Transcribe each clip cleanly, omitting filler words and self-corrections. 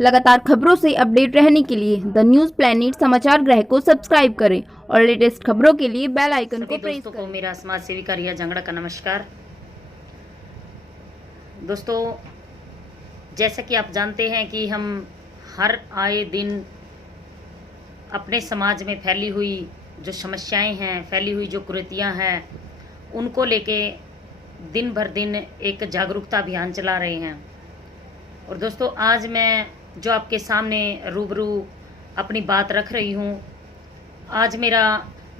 लगातार खबरों से अपडेट रहने के लिए द न्यूज प्लैनेट समाचार गृह को सब्सक्राइब करें और लेटेस्ट खबरों के लिए बेल आइकन को प्रेस दोस्तों को मेरा समाज सेविका रिया जंगड़ा का नमस्कार। दोस्तों, जैसा कि आप जानते हैं कि हम हर आए दिन अपने समाज में फैली हुई जो समस्याएं हैं, फैली हुई जो कुरीतियां हैं, उनको लेके दिन भर दिन एक जागरूकता अभियान चला रहे हैं। और दोस्तों, आज मैं जो आपके सामने रूबरू अपनी बात रख रही हूँ, आज मेरा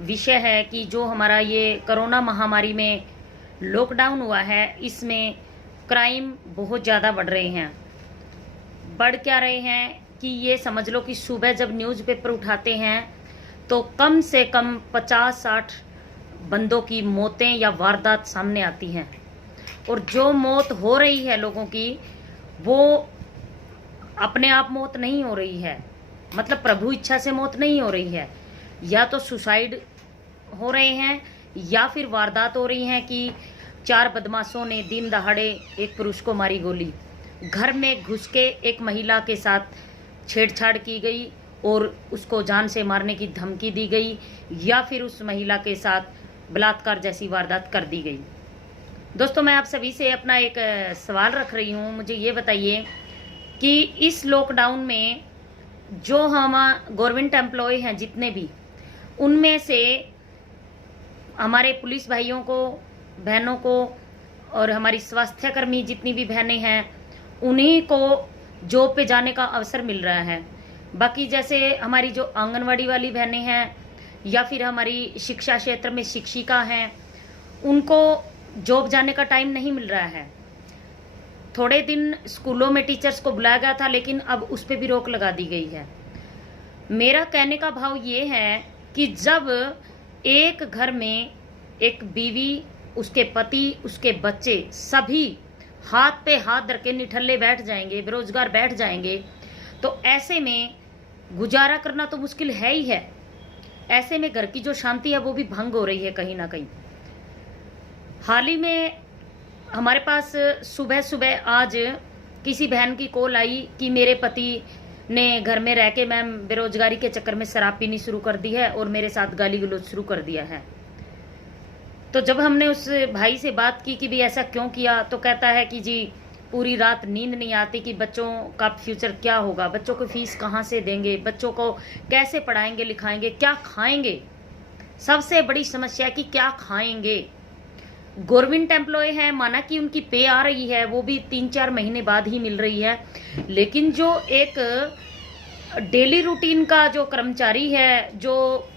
विषय है कि जो हमारा ये कोरोना महामारी में लॉकडाउन हुआ है, इसमें क्राइम बहुत ज़्यादा बढ़ रहे हैं। बढ़ क्या रहे हैं कि ये समझ लो कि सुबह जब न्यूज़पेपर उठाते हैं तो कम से कम 50-60 बंदों की मौतें या वारदात सामने आती हैं। और जो मौत हो रही है लोगों की, वो अपने आप मौत नहीं हो रही है, मतलब प्रभु इच्छा से मौत नहीं हो रही है। या तो सुसाइड हो रहे हैं या फिर वारदात हो रही हैं कि 4 बदमाशों ने दिन दहाड़े एक पुरुष को मारी गोली, घर में घुस के एक महिला के साथ छेड़छाड़ की गई और उसको जान से मारने की धमकी दी गई, या फिर उस महिला के साथ बलात्कार जैसी वारदात कर दी गई। दोस्तों, मैं आप सभी से अपना एक सवाल रख रही हूँ। मुझे ये बताइए कि इस लॉकडाउन में जो हम गवर्नमेंट एम्प्लॉय हैं जितने भी, उनमें से हमारे पुलिस भाइयों को, बहनों को और हमारी स्वास्थ्यकर्मी जितनी भी बहनें हैं, उन्हीं को जॉब पे जाने का अवसर मिल रहा है। बाकी जैसे हमारी जो आंगनवाड़ी वाली बहनें हैं या फिर हमारी शिक्षा क्षेत्र में शिक्षिका हैं, उनको जॉब जाने का टाइम नहीं मिल रहा है। थोड़े दिन स्कूलों में टीचर्स को बुलाया गया था, लेकिन अब उस पर भी रोक लगा दी गई है। मेरा कहने का भाव ये है कि जब एक घर में एक बीवी, उसके पति, उसके बच्चे सभी हाथ पे हाथ धर के निठल्ले बैठ जाएंगे, बेरोजगार बैठ जाएंगे, तो ऐसे में गुजारा करना तो मुश्किल है ही है। ऐसे में घर की जो शांति है वो भी भंग हो रही है कहीं ना कहीं। हाल ही में हमारे पास सुबह सुबह आज किसी बहन की कॉल आई कि मेरे पति ने घर में रह के मैम बेरोजगारी के चक्कर में शराब पीनी शुरू कर दी है और मेरे साथ गाली गलौज शुरू कर दिया है। तो जब हमने उस भाई से बात की कि भी ऐसा क्यों किया, तो कहता है कि जी पूरी रात नींद नहीं आती कि बच्चों का फ्यूचर क्या होगा, बच्चों को फीस कहाँ से देंगे, बच्चों को कैसे पढ़ाएंगे लिखाएंगे, क्या खाएंगे। सबसे बड़ी समस्या है कि क्या खाएंगे। गवर्नमेंट एम्प्लॉय है, माना कि उनकी पे आ रही है, वो भी 3-4 महीने बाद ही मिल रही है, लेकिन जो एक डेली रूटीन का जो कर्मचारी है, जो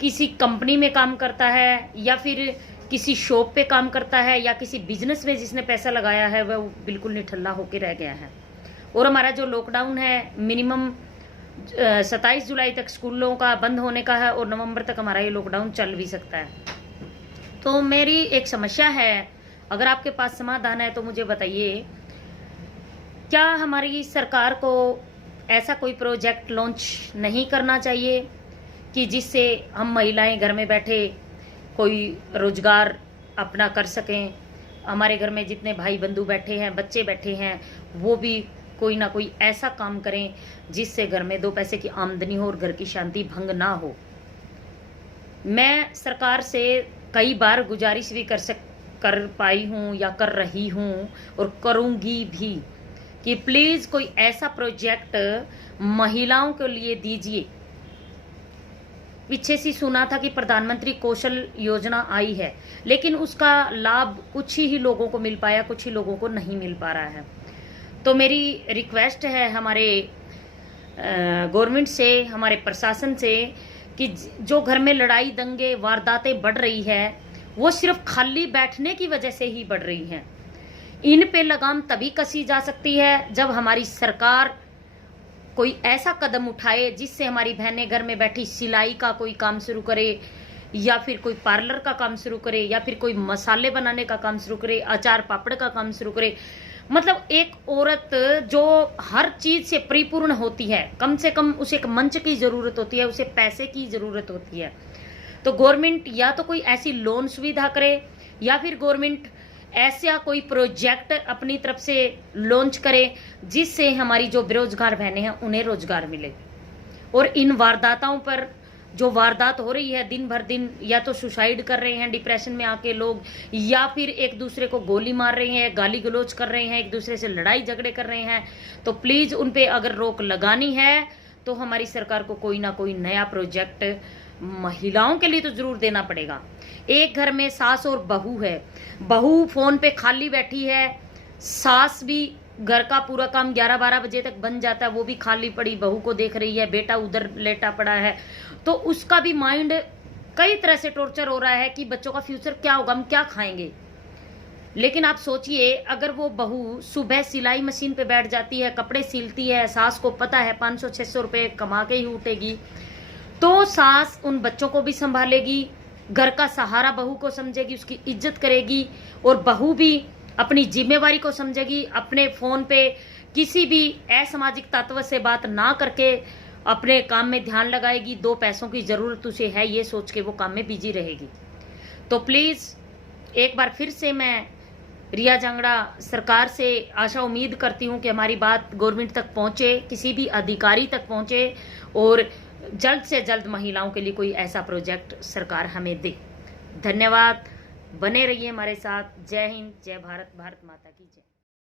किसी कंपनी में काम करता है या फिर किसी शॉप पे काम करता है या किसी बिजनेस में जिसने पैसा लगाया है, वह बिल्कुल निठल्ला होके रह गया है। और हमारा जो लॉकडाउन है, मिनिमम 27 जुलाई तक स्कूलों का बंद होने का है और नवंबर तक हमारा ये लॉकडाउन चल भी सकता है। तो मेरी एक समस्या है, अगर आपके पास समाधान है तो मुझे बताइए, क्या हमारी सरकार को ऐसा कोई प्रोजेक्ट लॉन्च नहीं करना चाहिए कि जिससे हम महिलाएं घर में बैठे कोई रोजगार अपना कर सकें। हमारे घर में जितने भाई बंधु बैठे हैं, बच्चे बैठे हैं, वो भी कोई ना कोई ऐसा काम करें जिससे घर में 2 पैसे की आमदनी हो और घर की शांति भंग ना हो। मैं सरकार से कई बार गुजारिश भी कर पाई हूँ या कर रही हूँ और करूँगी भी कि प्लीज़ कोई ऐसा प्रोजेक्ट महिलाओं के लिए दीजिए। पीछे से सुना था कि प्रधानमंत्री कौशल योजना आई है, लेकिन उसका लाभ कुछ ही लोगों को मिल पाया, कुछ ही लोगों को नहीं मिल पा रहा है। तो मेरी रिक्वेस्ट है हमारे गवर्नमेंट से, हमारे प्रशासन से, कि जो घर में लड़ाई दंगे वारदातें बढ़ रही है, वो सिर्फ खाली बैठने की वजह से ही बढ़ रही हैं। इन पे लगाम तभी कसी जा सकती है जब हमारी सरकार कोई ऐसा कदम उठाए जिससे हमारी बहनें घर में बैठी सिलाई का कोई काम शुरू करे, या फिर कोई पार्लर का काम शुरू करे, या फिर कोई मसाले बनाने का काम शुरू करे, अचार पापड़ का काम शुरू करे। मतलब एक औरत जो हर चीज से परिपूर्ण होती है, कम से कम उसे एक मंच की जरूरत होती है, उसे पैसे की जरूरत होती है। तो गवर्नमेंट या तो कोई ऐसी लोन सुविधा करे, या फिर गवर्नमेंट ऐसा कोई प्रोजेक्ट अपनी तरफ से लॉन्च करे जिससे हमारी जो बेरोजगार बहनें हैं उन्हें रोजगार मिले। और इन वारदातों पर जो वारदात हो रही है दिन भर दिन, या तो सुसाइड कर रहे हैं डिप्रेशन में आके लोग, या फिर एक दूसरे को गोली मार रहे हैं, गाली गलौज कर रहे हैं, एक दूसरे से लड़ाई झगड़े कर रहे हैं, तो प्लीज उन पे अगर रोक लगानी है तो हमारी सरकार को कोई ना कोई नया प्रोजेक्ट महिलाओं के लिए तो जरूर देना पड़ेगा। एक घर में सास और बहू है, बहू फोन पे खाली बैठी है, सास भी घर का पूरा काम 11-12 बजे तक बन जाता है, वो भी खाली पड़ी बहू को देख रही है, बेटा उधर लेटा पड़ा है, तो उसका भी माइंड कई तरह से टॉर्चर हो रहा है कि बच्चों का फ्यूचर क्या होगा, हम क्या खाएंगे। लेकिन आप सोचिए, अगर वो बहू सुबह सिलाई मशीन पे बैठ जाती है, कपड़े सिलती है, सास को पता है 500-600 रुपए कमा के ही उठेगी, तो सास उन बच्चों को भी संभालेगी, घर का सहारा बहू को समझेगी, उसकी इज्जत करेगी, और बहू भी अपनी जिम्मेवारी को समझेगी, अपने फोन पे किसी भी असामाजिक तत्व से बात ना करके अपने काम में ध्यान लगाएगी, 2 पैसों की जरूरत उसे है ये सोच के वो काम में बिजी रहेगी। तो प्लीज एक बार फिर से मैं रिया जांगड़ा सरकार से आशा उम्मीद करती हूँ कि हमारी बात गवर्नमेंट तक पहुँचे, किसी भी अधिकारी तक पहुँचे, और जल्द से जल्द महिलाओं के लिए कोई ऐसा प्रोजेक्ट सरकार हमें दे। धन्यवाद, बने रहिए हमारे साथ। जय हिंद, जय भारत, भारत माता की जय।